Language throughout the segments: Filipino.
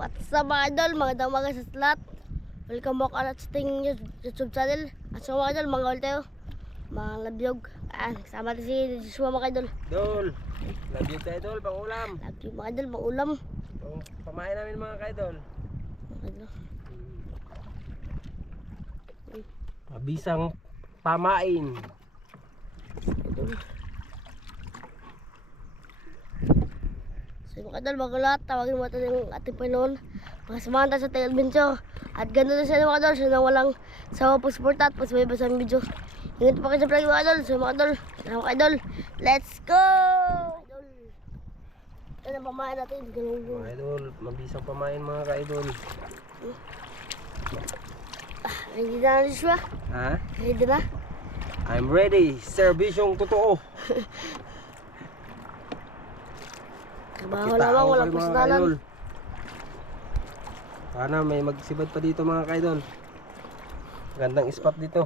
What's up mga idol? Magandang umaga sa lahat. Welcome back ulit sa ating YouTube channel. At so mga idol, mga ulit tayo. Mga labyog. Kasama natin si Joshua mga idol. Idol, labyog tayo idol, pang ulam. Labyog mga idol, mga ulam. Pamain namin mga kaidol. Mga idol. Mabisang pamain. Idol. So mga idol, mga lahat, tawagin mo natin yung ating Panginoon. Makasamahan tayo sa ating adventure. At ganda na siya mga idol, siya nang walang sawa pag-support at pasabay sa aming video. Ingat pa kayo sa vlog mga idol. So mga idol, mga idol, let's go! Idol. Yan ang pamain natin. Mga idol, mabisang pamain mga kaidol. Ready na Joshua? Ha? Ready na? I'm ready. Serbisyong totoo. Trabaho lamang, walang personalan. Sana may magsibad pa dito mga kaidol. Gandang spot dito.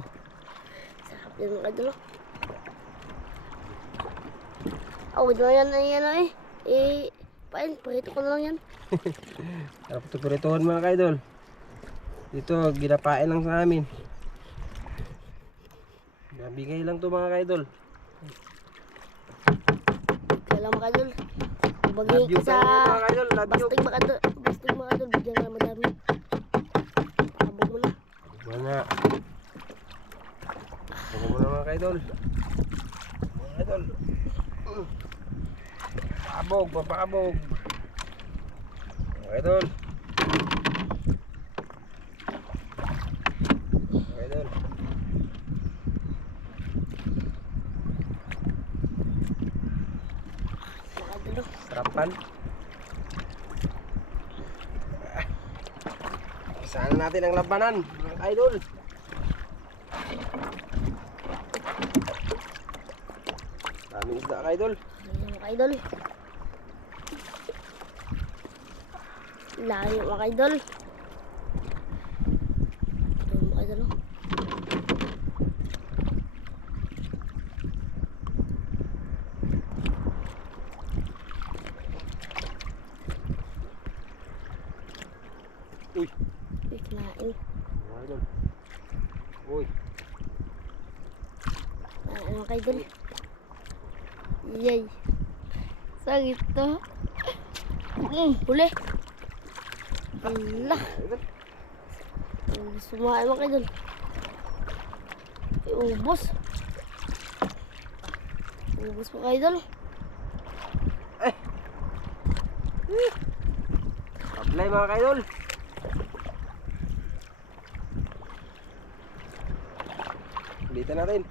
Sarap din mga idol. Wait na yan eh. Pakito ko na lang yan. Sarap ito purituhan mga kaidol. Dito ginapain lang sa amin. Nabigay lang to mga kaidol. Kaya lang mga idol. Bagay Labyog sa tayo mga kaidol. Labyog. bastig mga idol. Bastig mga idol. Bigyan na madami. Abog mo na. Wala. Huwag mo na mga kaidol. Mga kaidol. Papakabog, papakabog. Mga kaidol. Mga kaidol. Mga idol. Sarapan. Saan natin ang labanan mga kaidol. Daming isda kaidol. Ayan mga idol. Layo mga idol. Ito mga idol. Uy. Uy, kinain. Mga idol. Uy. Mga idol. Yay. Sakit to. Huli. Allah. Sumain mga idol. Ubos. Ubos mga idol. Apply mga kaidol. Ulitin natin.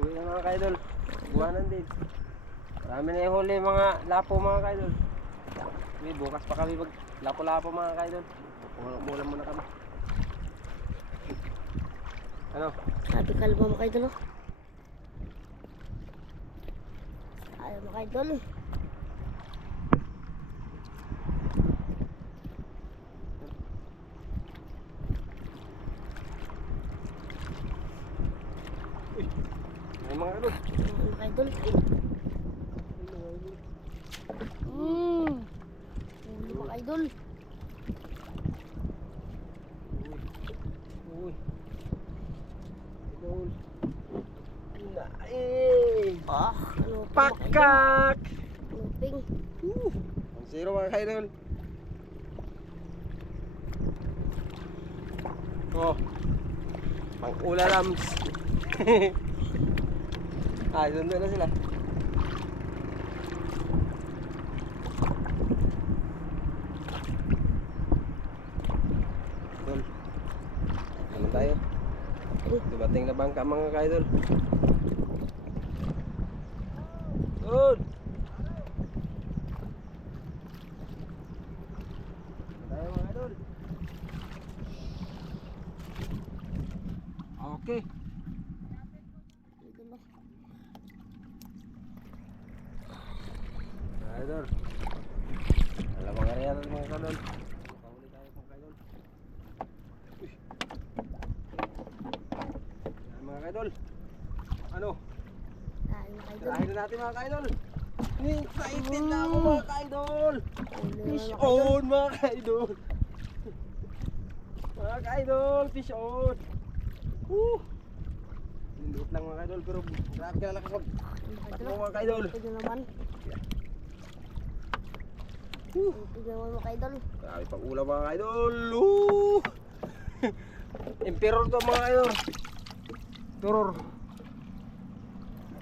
Uwi na mga kaidol. Buwanan din. Marami na yung huli mga lapo mga kaidol. Bukas pa kami pag lapo-lapo mga kaidol. Umulam muna kami. Ano? Sabi kalma mga idol. Ayaw mga idol. May mga kaidol. Mga idol. Huli mga idol. Uy. Idol. Naing. Ano Pakak. Luping. Ang zero mga kaidol. Oh. Pang ulalams. Sundo na sila. Idol. Naman tayo. Dumating na bangka mga kaidol. Good. Tayo mga idol. Okay. Idol. Alam mga rin natin mga kaidol. Pahuli tayo mga kaidol. Uy. Yan mga kaidol. Ano? Dahil mga idol. Tirahin na natin mga kaidol. Excited na ako mga kaidol. Huli Fish naman, mga idol. on mga kaidol. Mga kaidol, fish on. Woo! Liliit lang mga kaidol pero grabe ka lakas mag takbo mga kaidol. Ito naman. Woo! Ito naman mga idol. Grabe pang ulam mga kaidol. Woo! Emperor to mga kaidol. Turor.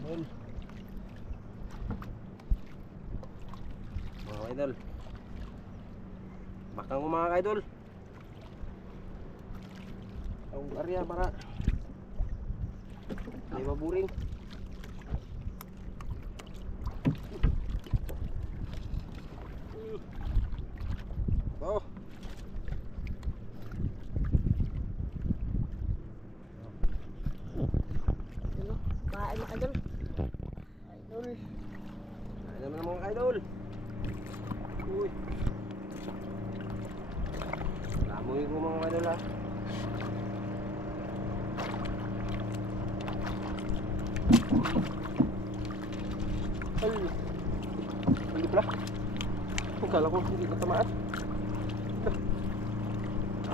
Ayun. Mga kaidol. Bakang ko mga kaidol. Ang area para may maburing. Oh. Ano? Kain mga idol. Idol. Ay naman ang mga kaidol. Uy. Lamoy ko mga kaidol ha. Ay. Hindi pala. Akala ko hindi ko tamaan.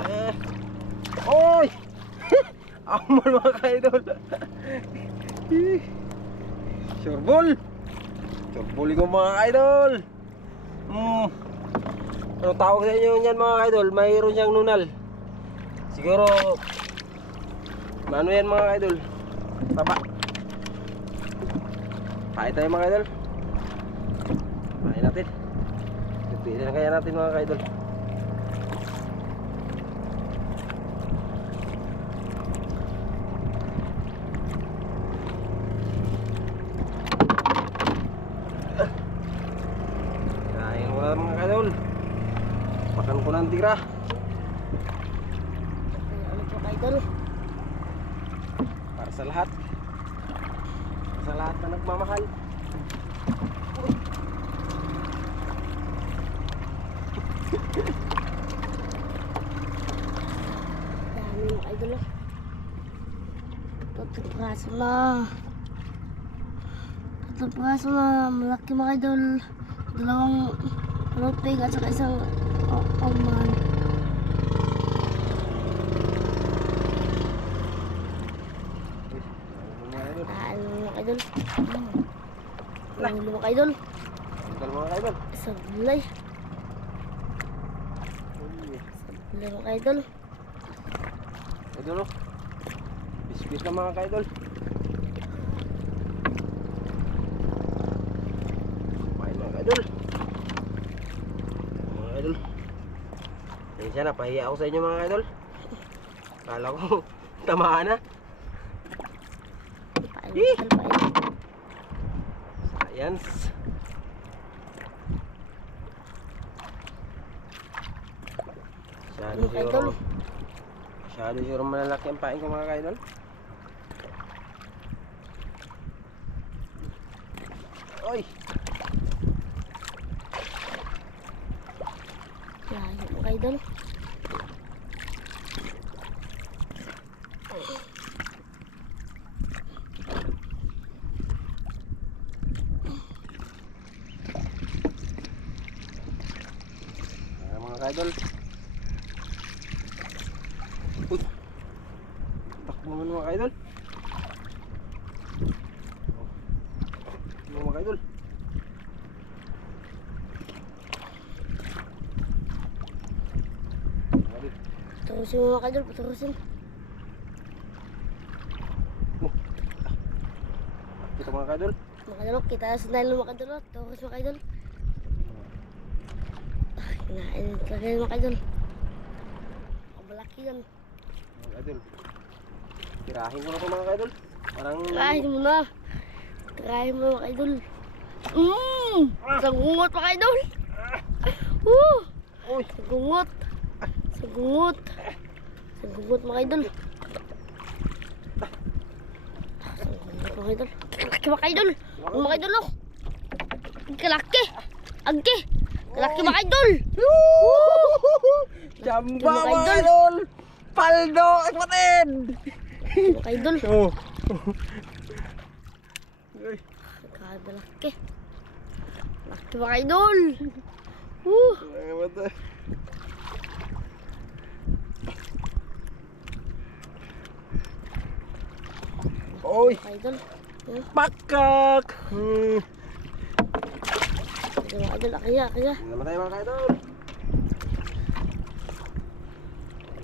Eh. Oy! Amal mga kaidol. Sureball. Sureball ko mga kaidol. Ano tawag sa inyo yan mga kaidol? Mayroon siyang nunal. Siguro ano yan mga kaidol? Taba. Kain tayo mga kaidol. Kain natin. Pipili na kaya natin mga kaidol. Kain ko na mga kaidol. Makan ko ng tira. Ano po idol? Para sa lahat. Para sa lahat na nagmamahal. Dami mga idol. Tatlong praso na. Tatlong praso na. Malaki mga idol. Dalawang roping at saka isang oman. Ano mga idol? Ano mga idol? Tanggal mga kaidol. Sa gulay. Gulay mga idol. Idol oh. Biscuit na mga kaidol. Kumain mga kaidol. Mga kaidol. Pasensya na, pahiya ako sa inyo mga kaidol. Kala ko tamaan na. Paano mga idol? Science. Masyado Mga kaidol. siguro. Masyado siguro malalaki ang pain ko mga kaidol. Oy! Layo mga idol. Mga kaidol. Uy! Takbo naman mga kaidol. Mga kaidol. Paturusin mo mga idol, paturusin. Kita mga kaidol. Mga idol, kita sa nilo mga idol. Paturusin mga idol. Ay, kinain kagaya mga idol. Malaki yan. Mga kaidol. Tirahin ko na ito mga kaidol. Parang Tirahin mo na. Tirahin mo mga idol. Sagungot mga idol. Uy! Sagungot. Sagungot. Sagungot mga idol. Sagungot mga idol. Kalaki mga idol. Ang mga idol oh. Kalaki. Agke. Kalaki mga idol. Jamba mga mga idol. idol! Paldo! Kapatid! Mga idol. Oh. Uy. Grabe laki. Laki mga idol. Woo! Ay, mata. Oy. Mga idol. Pakak! Mga idol, kaya. Namatay mga kaidol.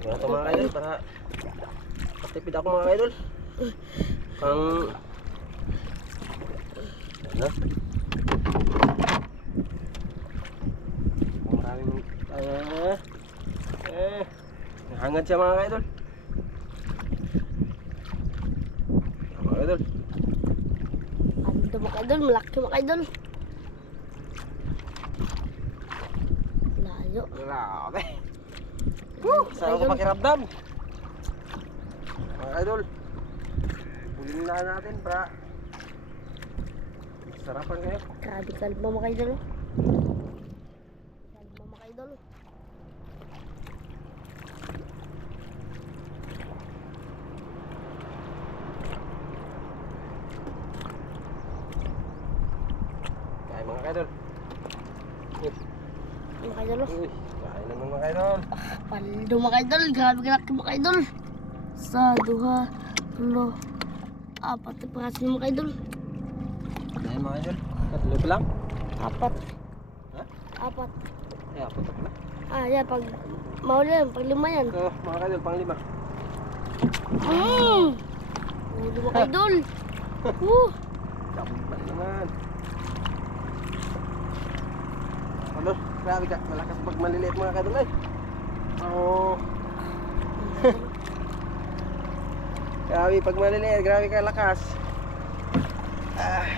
Ito mga kaidol para patipid ako mga kaidol. Kang ano? Maraming hangad siya mga kaidol. Mga kaidol. Ando mga idol, malaki mga idol. Layo. Grabe. Saan ko pakiramdam? Mga idol. Huling na natin para sarapan kayo. Grabe kalma mga idol. Kalma mga idol. Kaya mga idol. Mga idol. Uy, kain naman mga idol. Paldo mga idol. Grabe kalaki mga idol. Sa duha, tulo, apat na piraso mga idol. Kain mga idol. Tatlo pa lang. Apat. Ha? Apat. Kaya punta pa na. Ah, yan. Pag mahuli yan. Pag lima yan. So, mga idol, pang lima. Paldo mga idol. Woo! Dapat pa rin naman. Ano? Grabe ka. Malakas pag maliliit mga idol ay. Oo. Grabe pag maliliit. Grabe ka lakas. Ah.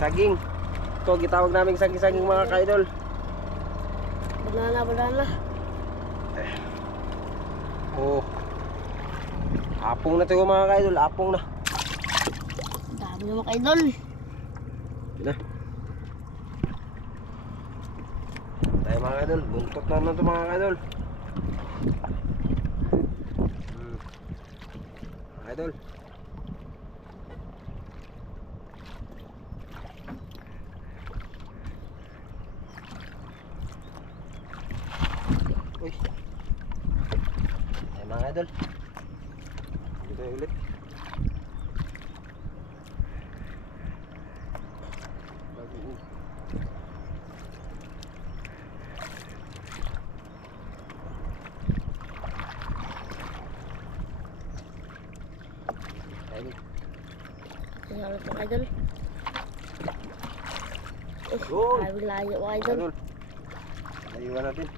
Saging. Ito, gitawag namin saging-saging mga ka-idol. Banana. Oh. Apong na ito mga ka-idol. Apong na. Dami na mga idol. Yun na. Tayo mga ka-idol. Buntot na ito mga ka-idol. Mga ka-idol. Uy. Ay mga idol. Dito ulit. Kaya ulit mga idol. Yun. Ay, layo mga idol. Idol. Layuan natin.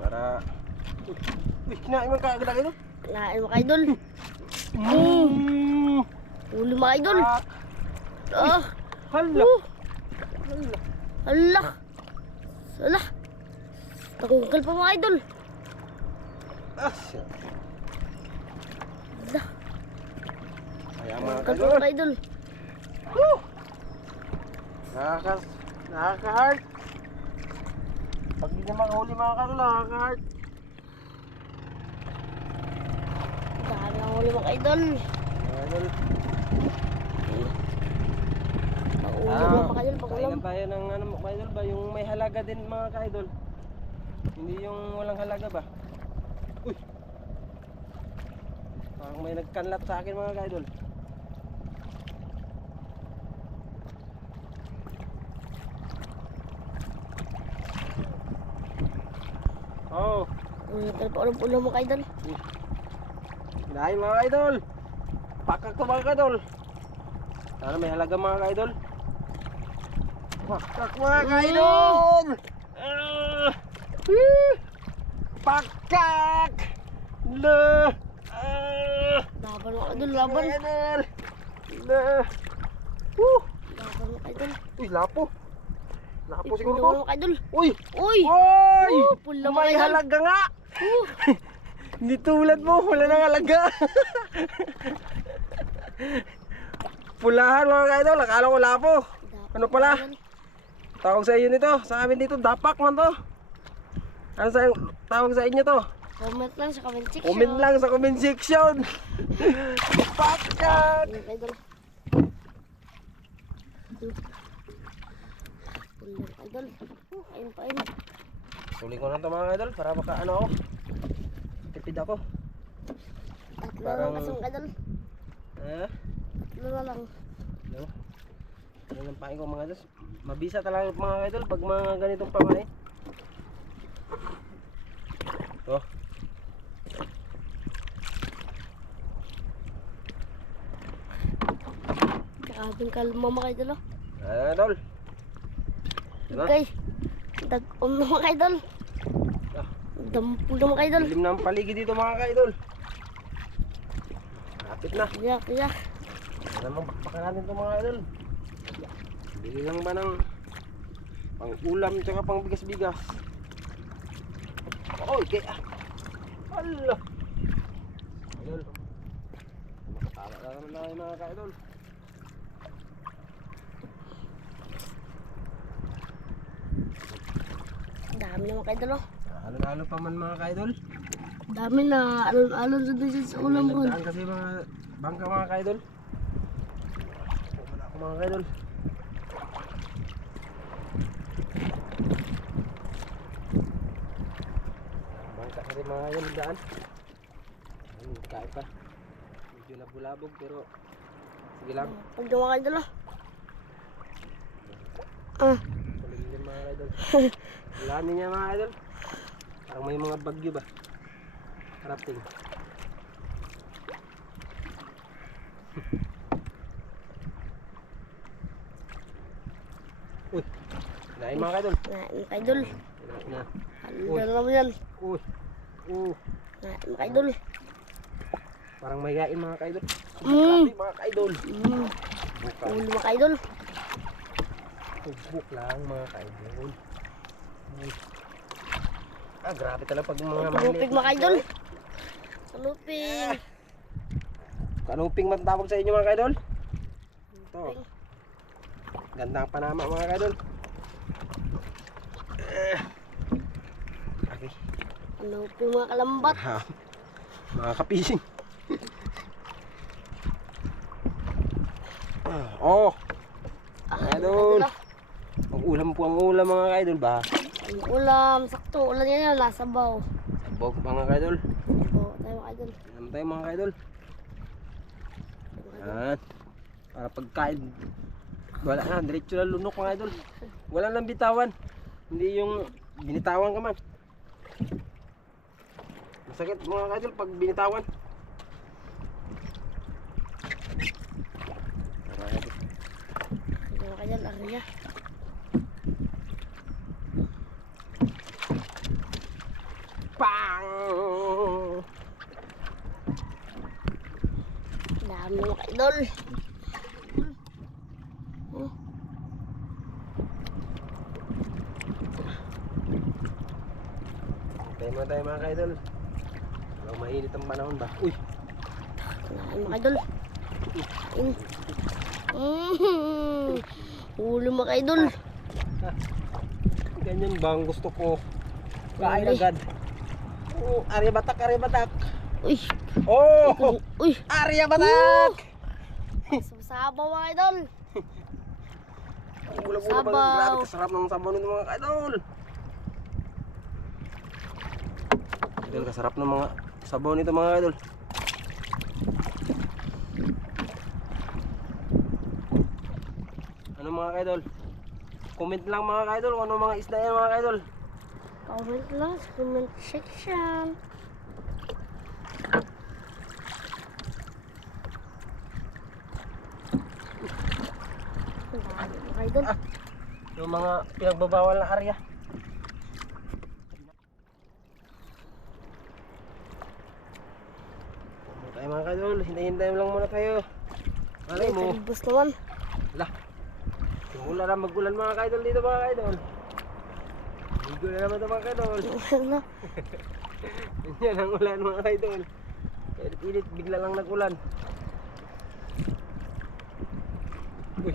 Para uy, kinain mo ka agad ito. Lain mga idol. Uli mga idol. Ah. Hala. Hala. Hala. Hala. Tanggal pa mga idol. Ah, siya. Hala. Kaya mga Tanggal pa idol. mga idol. Nakaka-heart. Pag di na makahuli mga idol, nakaka-heart. Dami ang huli mga idol. Mga idol. Pag-ulam lang mga idol. Pag-ulam. Kailan tayo ng ano mga idol ba? Yung may halaga din mga ka-idol. Hindi yung walang halaga ba? Uy! Parang may nagkanlat sa akin mga ka-idol. Oh! Ulam mga idol. Dahil mga ka-idol! Pakak to mga ka-idol! Sana may halaga mga ka-idol. Pakak mga ka-idol! Ah! Woo! Pakak! Le! Ah! Laban mga idol. Laban. Idol! Le! Woo! Laban mga idol. Uy, lapo! Lapo siguro Ipulaw to! mga idol. Uy! Uy! Uy! Pula mga May idol. halaga nga! Hindi tulad mo, wala nang halaga. Pulahan mga ka-idol, akala ko lapo. Ano pala? Tawag sa iyo nito, sa amin dito, dapak man to. Ano sa tawag sa inyo to? Comment lang sa comment section. Comment lang sa comment section. Pakak! Mga idol. Pulong idol. Ayun pa ayun. Suling ko na ito mga idol para baka ano ako. Tipid ako. Tatlo Parang- lang kasong idol. Tatlo na lang. Ano? Ano ang pain ko mga idol? Mabisa talaga mga idol pag mga ganitong pamain. Ito. Grabing kalma mga idol. Oh. Idol. Diba? Okay. Dag-on na mga idol. Ah. Dampul na mga idol. Dilim ng paligid dito mga idol. Kapit na. Yak, yak. Ano namang bakbakan natin ito mga idol. Bili lang ba ng pang ulam tsaka pang bigas-bigas. Oh, okay. Hala. Idol. Makatawa lang naman tayo mga ka-idol. Dami na mga idol. Oh. Halo-halo pa man mga ka-idol. Dami na alon-alon sa dito sa ulam ko. Nagdaan kasi mga bangka mga ka-idol. Wala ako mga ka-idol. Bangka kasi mga ka-idol nagdaan. Ayun, kain pa. Medyo nabulabog pero sige lang. Pag mga idol. Oh. Ah. Kulit din mga ka-idol. Wala niya mga ka-idol. Parang may mga bagyo ba? Rafting. Uy, nain mga ka-idol. Nain mga idol. Na. Halo na naman yan. Uy. Nain mga idol. Parang may gain mga ka-idol. Mm. Grabe mga ka-idol. Bukal. Ulo mga idol. Tubok lang mga ka-idol. Uy. Grabe talaga pag mga Kanuping mga idol. Kanuping. Kanuping matawag sa inyo mga ka-idol. Ito. Gandang panama mga ka-idol. Okay. Kanuping mga kalambat. Mga kapising. Oh. Idol. Ang ulam po ang ulam mga ka-idol ba? Ang ulam, sakto. Ulan yan yan, nasa baw. Sabog mga ka-idol. Oo, tayo mga idol. Alam tayo mga ka-idol. Yan. Para pagkain. Wala na, diretso na lunok mga idol. Wala nang bitawan. Hindi yung binitawan ka man. Masakit mga ka-idol pag binitawan. Mga idol, ariya. Pang! Dami mga idol. Tayo muna tayo mga ka-idol. Walang mainit ang panahon ba? Uy! Nain mga idol. Nain. Ulo mga idol. Ganyan bang gusto ko. Kain Uli. agad. Oh, Arya Batak, Arya Batak. Uy. Oh! Uy. Arya Batak! Sabaw mga idol. Ulam-ulam Sabaw. pa. Grabe kasarap ng sabaw nito mga ka-idol. Idol, kasarap ng mga sabaw nito mga idol. Ano mga ka-idol? Comment lang mga ka-idol kung ano mga isda yan mga ka-idol. Comment lang sa comment section. Dami mga idol. Yung mga pinagbabawal na area. Puno tayo mga ka-idol, hintay-hintay lang muna tayo. Malay mo. Talbos naman. Wala. Simula na magulan mga ka-idol dito mga ka-idol. Ligo na naman ito mga ka-idol. Wala. Yan ang ulan mga ka-idol. Init, bigla lang nag-ulan. Uy.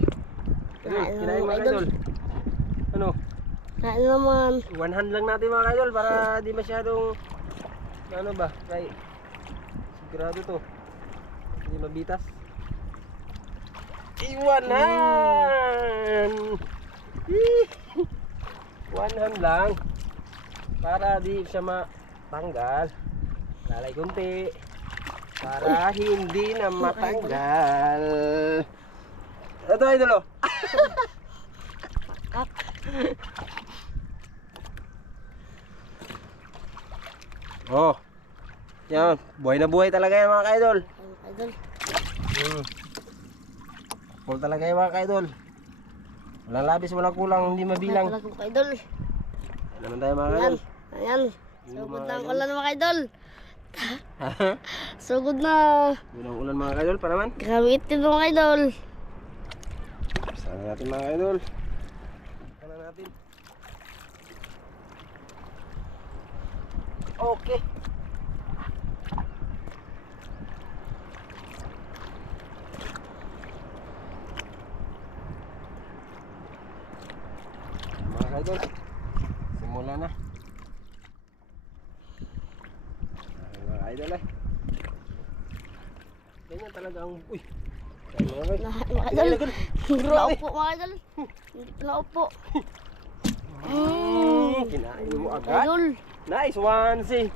Idol, kinain mga ka-idol. Ano? Kain naman. One hand lang natin mga ka-idol para di masyadong ano ba, kay sigurado to. Hindi mabitas. Iwanan! Iwanan lang. Para di siya matanggal. Lalay kunti. Para hindi na matanggal. Ito idol oh. Oh. Yan, buhay na buhay talaga yan mga ka-idol. Idol. Full talaga yan mga ka-idol. Walang labis, walang kulang, hindi mabilang. Talaga mga idol. Ano naman tayo mga Ayan. ka-idol? Ayan. Sugod na ang ulan mga idol. Sugod na. Unang ulan mga ka-idol pa naman. Grabe itim mga idol. Sana natin mga ka-idol. Sana natin. Okay. Mga ka-idol, simula na. Ay, mga ka-idol eh. Ganyan talaga ang... Uy! Ay, mga ka-idol. Mga idol. Naupo mga idol. Hindi pa naupo. Kinain mo agad. Idol. Nice one, see.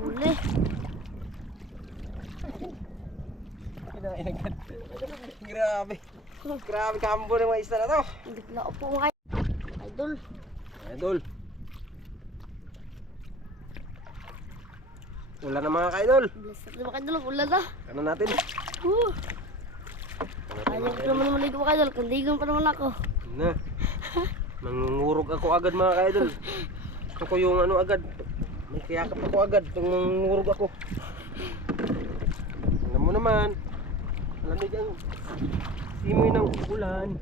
Uli. Kinain agad. Grabe. Grabe kambo ng mga isda na to. Hindi pa naupo mga idol. Idol. Ulan na mga ka-idol. Bless na mga idol. Ulan na. Ano natin? Ayaw ko naman maligo mga idol. Kandigan pa naman ako. Na. Mangungurog ako agad mga ka-idol. Ako yung ano agad. May kayakap ako agad. Mangungurog ako. Alam mo naman. Malamig ang simoy ng ulan.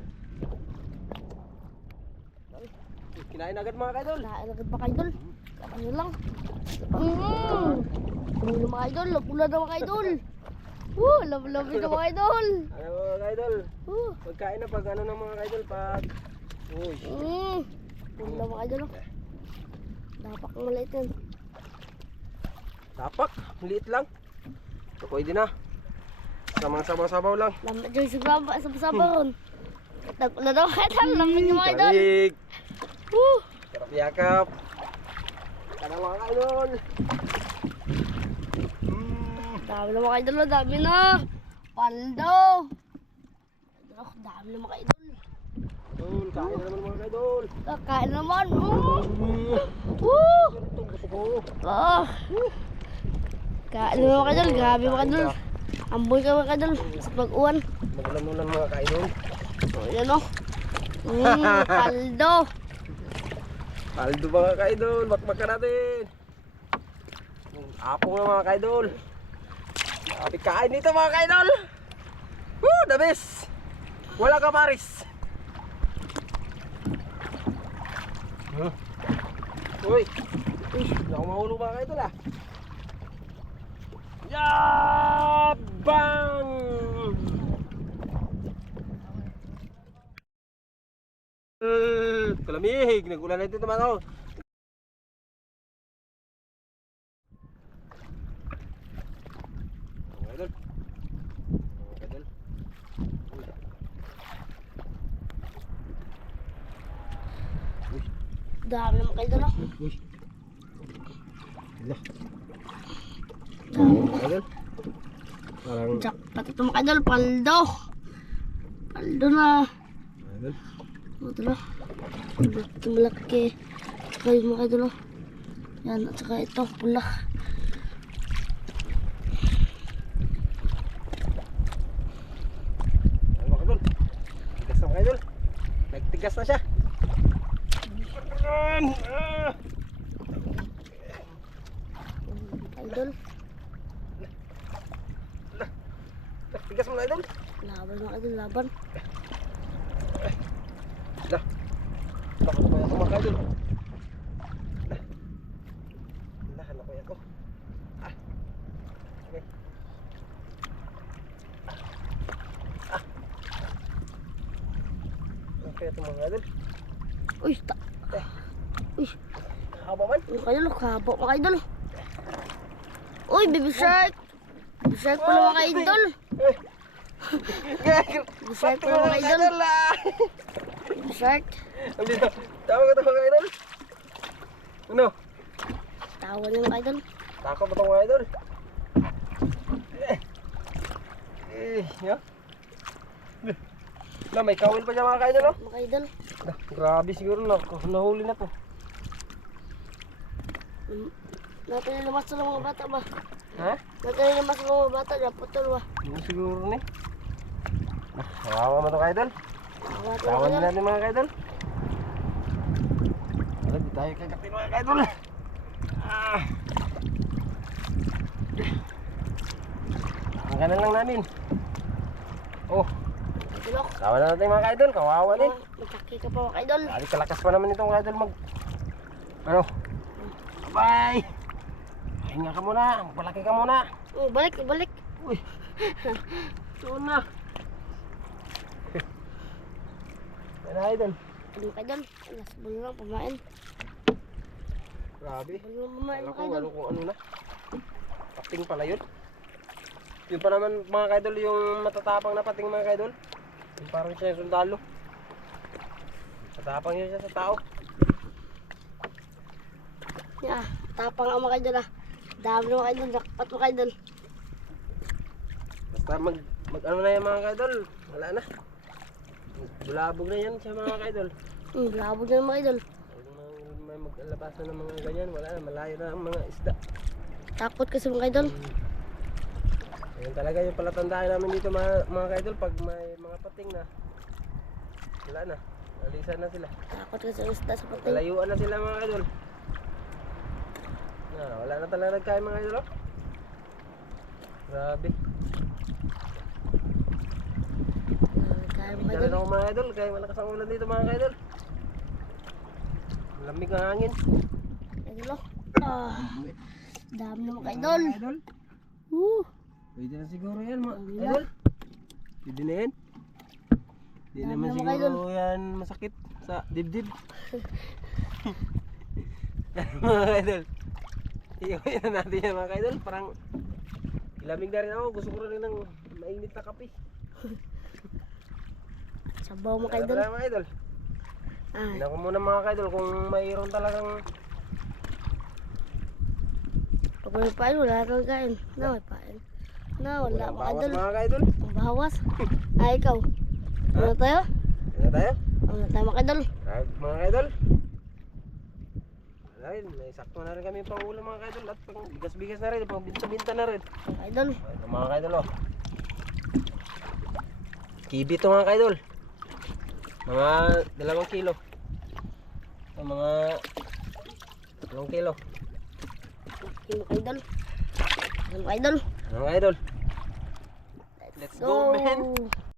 Kinain agad mga ka-idol. Kinain agad mga idol. Ano lang. Ulo mga idol. Ulan na mga idol. Labi-labi na mga idol. Ano mga ka-idol? Pagkain na pag ano ng mga ka-idol pag... Uy. Ulan na mga idol. Dapat kang maliit yan. Tapak, maliit lang. So, pwede na. Sa mga sabaw-sabaw lang. Lambat dyan sa baba, sa sabaw ron. Tag-ulan na mga idol. Lambat yung mga idol. Balik. Sarap yakap. Tara mga ka-idol. Dami na mga idol. Dami na. Paldo. Dami na mga idol. Kain na naman mga ka-idol. Kain naman. Kain naman mga idol. Grabe mga idol. Amboy ka mga idol. Sa pag-uwan. Magulan-ulan mga ka-idol. Yan o. Paldo. Paldo mga ka-idol. Bakbak ka natin. Apong na mga ka-idol. Sabi kain dito mga ka-idol. The best. Wala ka paris. Uy. Hindi ako mahulog mga ka-idol ah. Yabang! Kalamig. Nagulan na ito naman ako. Mga ka-idol. Mga ka-idol. Dami na mga idol. Uy. Hala. Mga ka-idol. Parang... Jackpot ito mga idol. Paldo. Paldo na. Mga ka-idol. Ito na. Malaki. Saka yung mga idol. Yan. At saka ito. Pula. Ano mga ka-idol? Tigas na mga ka-idol. Nagtigas na siya. Idol. Tigas mo na idol. Laban mga idol. Laban. Dah. Bakit ko yan mga idol? Hanap ko yan ko. Okay. Okay ito mga idol. Uy. Uy. Haba man. Mga idol. Kabo mga idol. Uy. Baby shark. Baby shark pala mga idol. Shark na mga idol. Shark. Andito. Tawag ka ito mga idol. Ano? Tawa niyo mga idol. Takot ba ito mga idol? Yan. May kawil pa dyan mga idol oh. Mga idol. Grabe siguro na. Nahuli na to. Natin lumas ng mga bata ba? Ha? Natin lumas ng mga bata. Naputol ba? Hindi siguro na eh. Kawawa mo ito mga idol. Tawan din natin mga idol. Wala, di tayo kagatin mga idol. Ang ganan lang namin. Oh, Tulok. kawan na natin mga idol. Kawawa din. Magkaki ka pa mga idol. Dali kalakas pa naman itong idol mag... Ano? Bye! Hinga ka muna. Magpalaki ka muna. Oh, balik, balik. Uy. Doon na. Yan na idol. Ano mga idol? Alas, bulo lang pamain. Grabe. Bulo lang pamain Kala mga ko idol. ano kung ano na. Pating pala yun. Yun pa naman mga kaidol yung matatapang na pating mga kaidol. Yung parang siya yung sundalo. Matatapang yun siya sa tao. Yeah, tapang ang mga idol ah. Dami ng mga idol. Nakpat mga idol. Basta mag ano na yan mga kaidol. Wala na. Bulabog na yan siya mga kaidol. Labog na mga idol. May maglabas na ng mga ganyan. Wala na. Malayo na ang mga isda. Takot kasi mga idol. Yan talaga yung palatandaan namin dito mga kaidol. Pag may mga pating na. Wala na. Alisan na sila. Takot kasi ang isda sa pating. Kalayuan na sila mga idol. Wala na talaga nagkain mga idol. Oh. Grabe. Kaya mga Hindi idol. na ako mga idol. Kaya malakas ang ulan dito mga idol. Lamig ang hangin. Idol oh. Dami na mga idol. Idol. Pwede na siguro yan mga Pwede na. idol. Pwede na yan. Hindi Dami naman na, mga siguro yan masakit sa dibdib. Mga idol. Iuwi na natin yan mga idol. Parang lamig na rin ako. Gusto ko rin ng mainit na kape. Sabaw mga idol. Wala mga idol. Tignan ko muna mga idol kung mayroon talagang Pag may pain, wala kang kain. Na, may pain. Na, wala walang mga bawas idol. mga idol. Ang bawas. Ikaw. Ano tayo? Ano tayo? Ano tayo mga idol? Mga idol. Ayun, may sakto na rin kami pang ulam mga idol. At pang bigas-bigas na rin. Pang binta-binta na rin. Mga idol. Ito mga idol oh. Kibi ito mga idol. Mga 2 kilo. Ito mga 3 kilo. Mga idol. Mga idol. Mga idol. Let's go man.